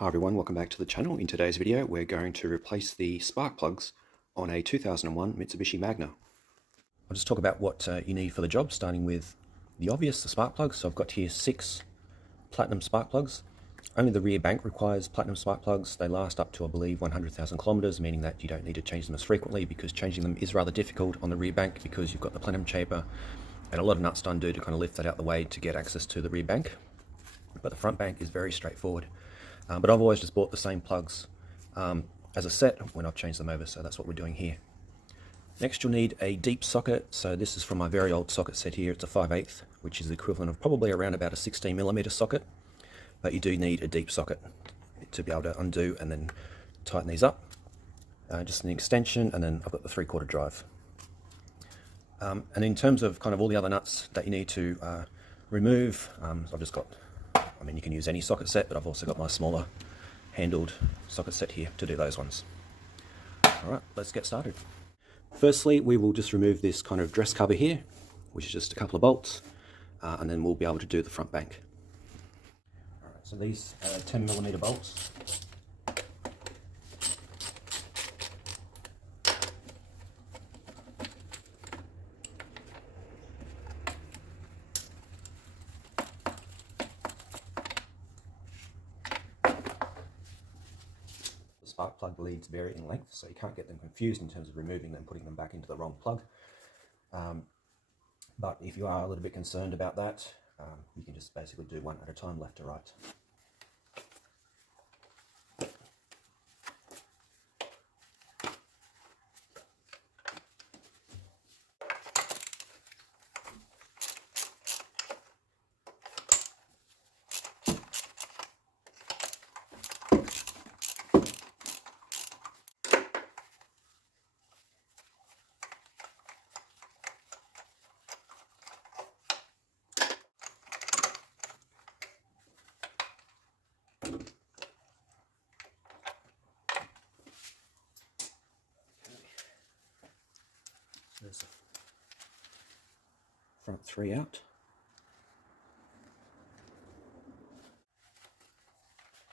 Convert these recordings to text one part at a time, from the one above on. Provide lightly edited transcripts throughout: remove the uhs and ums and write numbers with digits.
Hi everyone, welcome back to the channel. In today's video we're going to replace the spark plugs on a 2001 Mitsubishi Magna. I'll just talk about what you need for the job, starting with the obvious, the spark plugs. So I've got here 6 platinum spark plugs. Only the rear bank requires platinum spark plugs. They last up to, I believe, 100,000 kilometers, meaning that you don't need to change them as frequently, because changing them is rather difficult on the rear bank because you've got the platinum chamber and a lot of nuts to undo to kind of lift that out the way to get access to the rear bank. But the front bank is very straightforward. But I've always just bought the same plugs as a set when I've changed them over, so that's what we're doing here. Next you'll need a deep socket. So this is from my very old socket set here. It's a 5/8, which is the equivalent of probably around about a 16mm socket. But you do need a deep socket to be able to undo and then tighten these up. Just an extension, and then I've got the 3/4 drive. And in terms of kind of all the other nuts that you need to remove, I've just got, I mean, you can use any socket set, but I've also got my smaller handled socket set here to do those ones. All right, let's get started. Firstly, we will just remove this kind of dress cover here, which is just a couple of bolts, and then we'll be able to do the front bank. All right, so these 10mm bolts. Spark plug leads vary in length, so you can't get them confused in terms of removing them, putting them back into the wrong plug. But if you are a little bit concerned about that, you can just basically do one at a time, left to right. There's the front 3 out.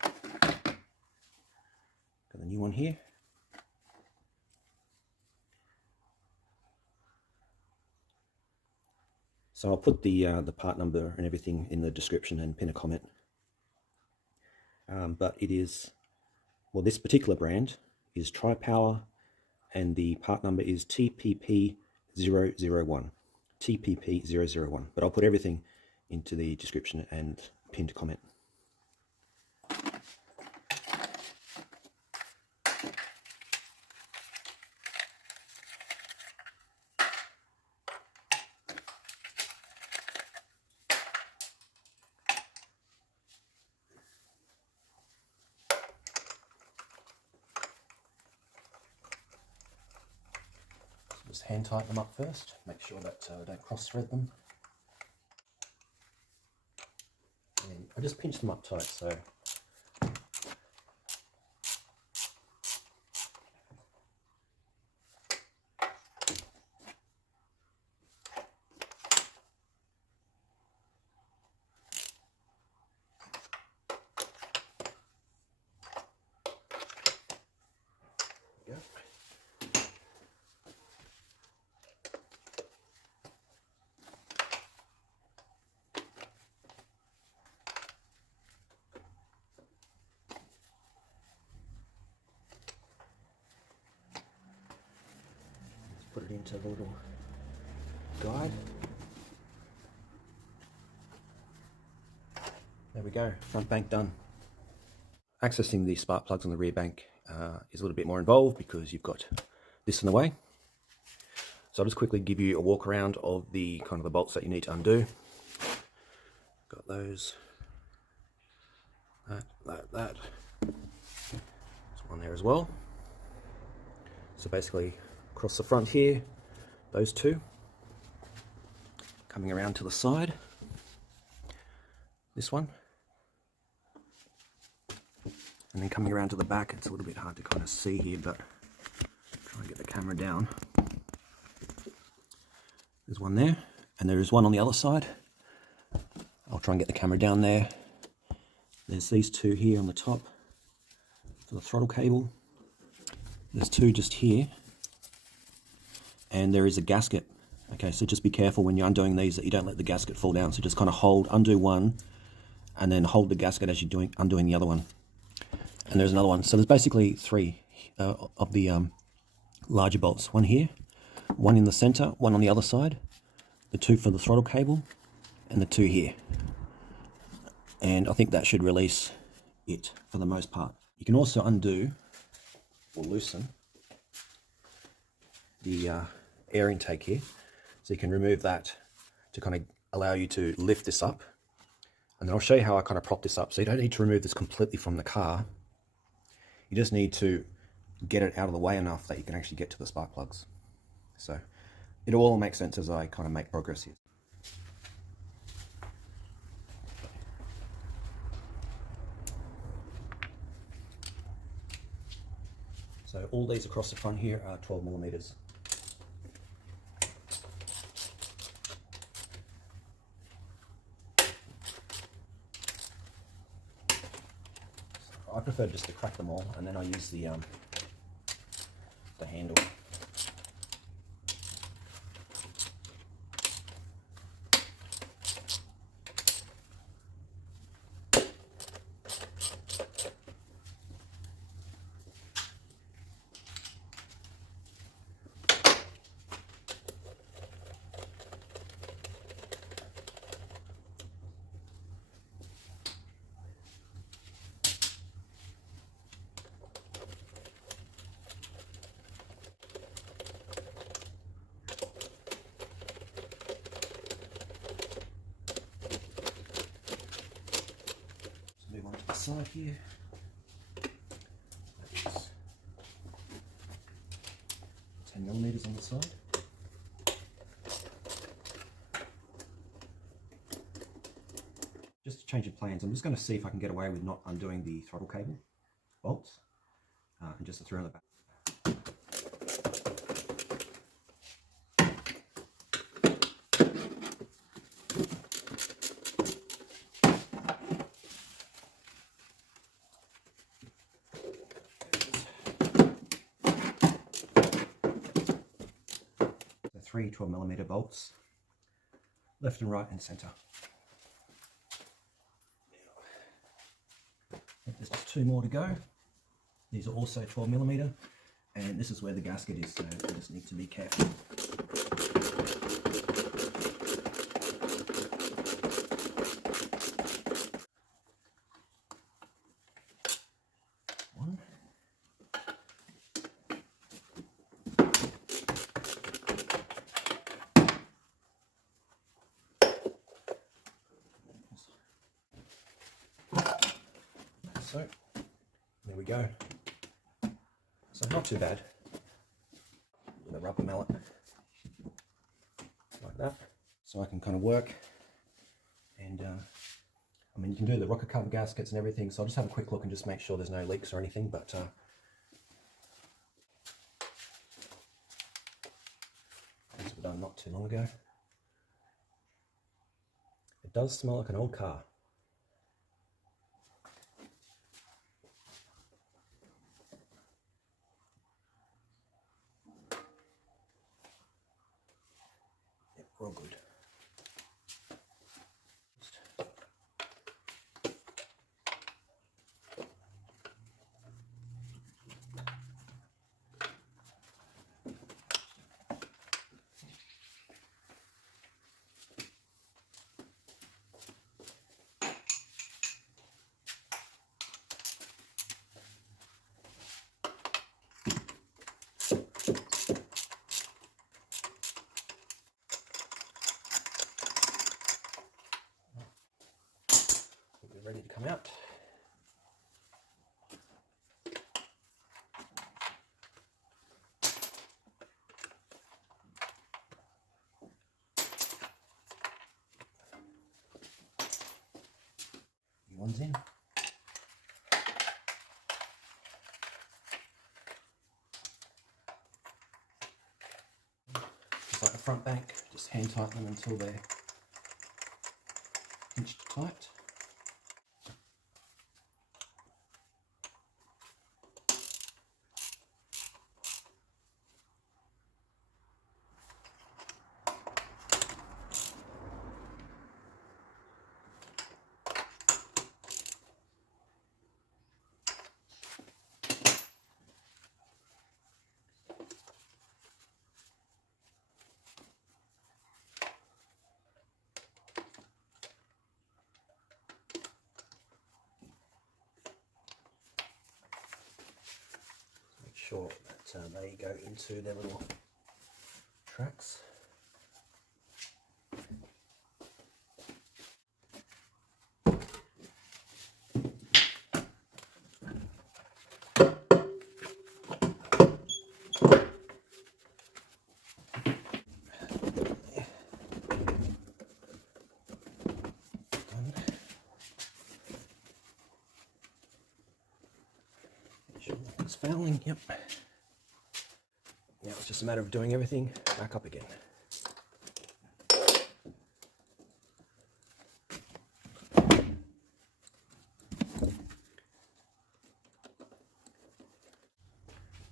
Got the new one here. So I'll put the part number and everything in the description and pin a comment. But it is, well, this particular brand is Tri-Power, and the part number is TPP001. TPP001. But I'll put everything into the description and pinned comment. Just hand tighten them up first, make sure that I don't cross thread them. And I just pinch them up tight, so yeah. Put it into the little guide. There we go, front bank done. Accessing the spark plugs on the rear bank is a little bit more involved because you've got this in the way. So I'll just quickly give you a walk around of the kind of the bolts that you need to undo. Got those, that. There's one there as well. So basically across the front here, those two. Coming around to the side, this one. And then coming around to the back, it's a little bit hard to kind of see here, but try and get the camera down. There's one there, and there is one on the other side. I'll try and get the camera down there. There's these two here on the top, for the throttle cable. There's two just here, and there is a gasket. Okay, so just be careful when you're undoing these that you don't let the gasket fall down. So just kind of undo one, and then hold the gasket as you're undoing the other one. And there's another one. So there's basically three of the larger bolts. One here, one in the center, one on the other side, the two for the throttle cable, and the two here. And I think that should release it for the most part. You can also undo or loosen the air intake here. So you can remove that to kind of allow you to lift this up. And then I'll show you how I kind of prop this up. So you don't need to remove this completely from the car. You just need to get it out of the way enough that you can actually get to the spark plugs. So it all makes sense as I kind of make progress here. So all these across the front here are 12 millimeters. I prefer just to crack them all, and then I use the handle. Side here. That is 10 millimeters on the side. Just to change of plans, I'm just going to see if I can get away with not undoing the throttle cable bolts and just throw in the back. Three 12mm bolts, left and right and center. There's just two more to go. These are also 12mm, and this is where the gasket is, so you just need to be careful. One. So, there we go. So not too bad. With a rubber mallet, like that. So I can kind of work, and I mean you can do the rocker cover gaskets and everything, so I'll just have a quick look and just make sure there's no leaks or anything, but these were done not too long ago. It does smell like an old car. Real good. Ready to come out. One's in. Just like the front bank, just hand tighten them until they're pinched tight. sure that they go into their little tracks. It's fouling, yep. Now it's just a matter of doing everything back up again.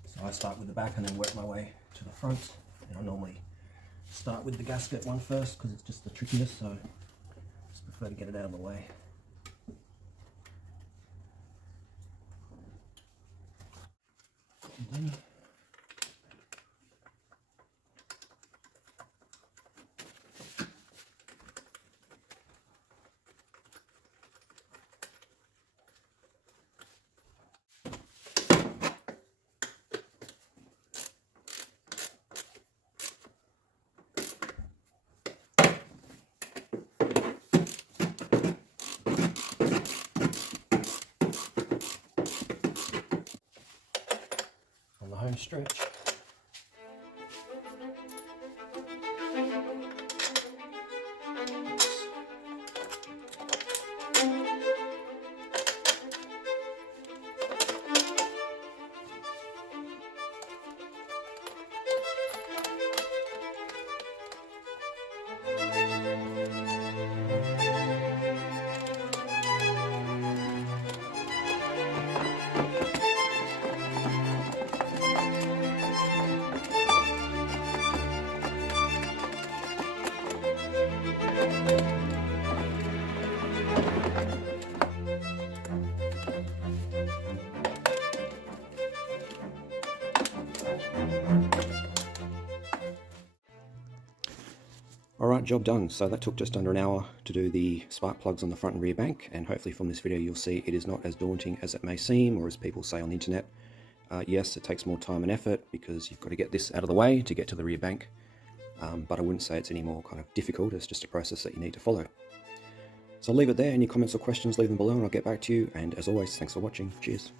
So I start with the back and then work my way to the front. And I normally start with the gasket one first because it's just the trickiest, so I just prefer to get it out of the way. And then on the home stretch. Alright, job done. So that took just under an hour to do the spark plugs on the front and rear bank, and hopefully from this video you'll see it is not as daunting as it may seem, or as people say on the internet. Yes, it takes more time and effort because you've got to get this out of the way to get to the rear bank, but I wouldn't say it's any more kind of difficult. It's just a process that you need to follow. So I'll leave it there. Any comments or questions, leave them below and I'll get back to you, and as always, thanks for watching. Cheers.